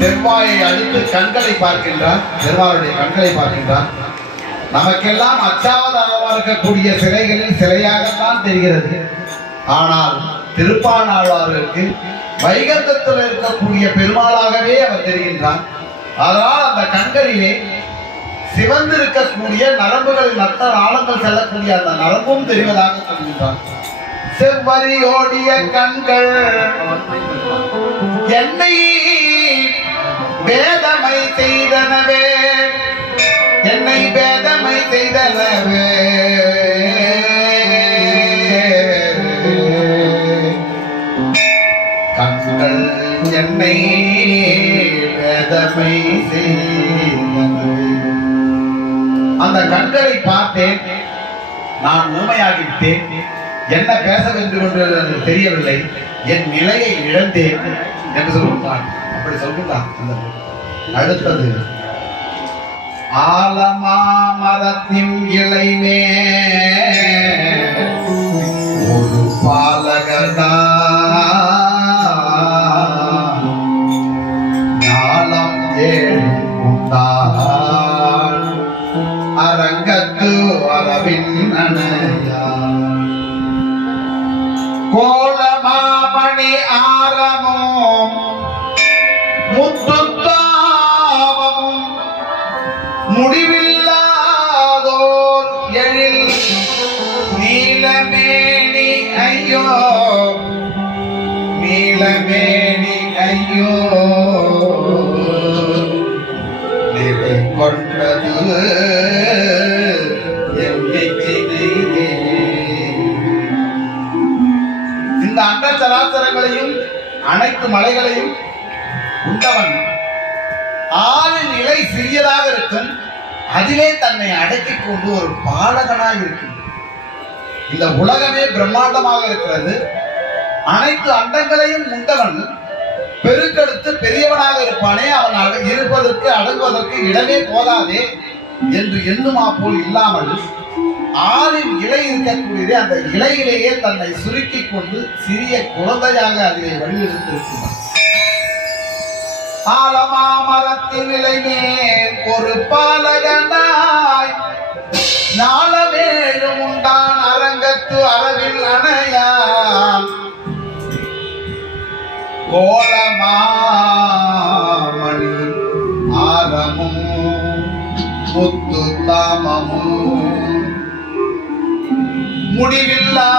செவ்வாயை அடுத்து கண்களை பார்க்கின்றார். செவ்வாயுடைய கண்களை பார்க்கின்றார். நமக்கெல்லாம் அச்சாவதாக இருக்கக்கூடிய சிலைகளில் சிலையாகத்தான் தெரிகிறது. ஆனால் திருப்பாணாழ்வாருக்கு வைகுந்தத்தில் இருக்கக்கூடிய பெருமாளாகவே அவர் தெரிகின்றார். அதனால் அந்த கண்களிலே சிவந்திருக்கக்கூடிய நரம்புகளில் நத்த ஆழங்கள் செல்லக்கூடிய அந்த நரம்பும் தெரிவதாக சொல்கின்றார். செவ்வரியோடிய கண்கள் என்னை வேதமை செய்தனவே, என்னை வேதமை செய்தனவே. கண்கள் என்னை வேதமை செய்தனவே. அந்த கண்களை பார்த்தேன், நான் ஊமையாகிவிட்டேன். என்ன பேச வேண்டும் என்று எனக்கு தெரியவில்லை. என் நிலையை இழந்தேன் என்று சொல்லுகிறான். அப்படி சொல்லுகிறான். அடுத்தது ஆலமாமரத்தின் இளைமே ஒரு பாலகர்தான் ஞானம் ஏழு உண்டான் அரங்கத்து வரவின் அணையா கோலமாமணி ஆரமும் முத்துத்தாவமும் முடிவில்லாதோர் எழில் நீலமேனி ஐயோ, நீலமேனி ஐயோ நிலை கொண்டது இந்த அண்ட சராசரங்களையும் அனைத்து மலைகளையும் உண்டவன். ஆளின் நிலை சிறியதாக இருக்கும், அதிலே தன்னை அடக்கிக் கொண்டு ஒரு பாலகனாக இருக்கும். இந்த உலகமே பிரம்மாண்டமாக இருக்கிறது. அனைத்து அண்டங்களையும் உண்டவன் பெருக்கெடுத்து பெரியவனாக இருப்பானே, அவன் இருப்பதற்கு அடங்குவதற்கு இடமே போதாதே என்று எண்ணுமா போல் இல்லாமல் ஆளின் இலை இருக்கக்கூடியதே அந்த இலையிலேயே தன்னை சுருக்கிக் கொண்டு சிறிய குழந்தையாக அதிலே வடிவெடுத்திருக்கிறார். ஆலமாமரத்தின் இலை மேல் ஒரு பாலகனாய் நாளவேழும் உண்டான் அரங்கத்து அளவில் அணையான் கோலமாமணி ஆரமும் முத்து தாமமும் முடிவில்லா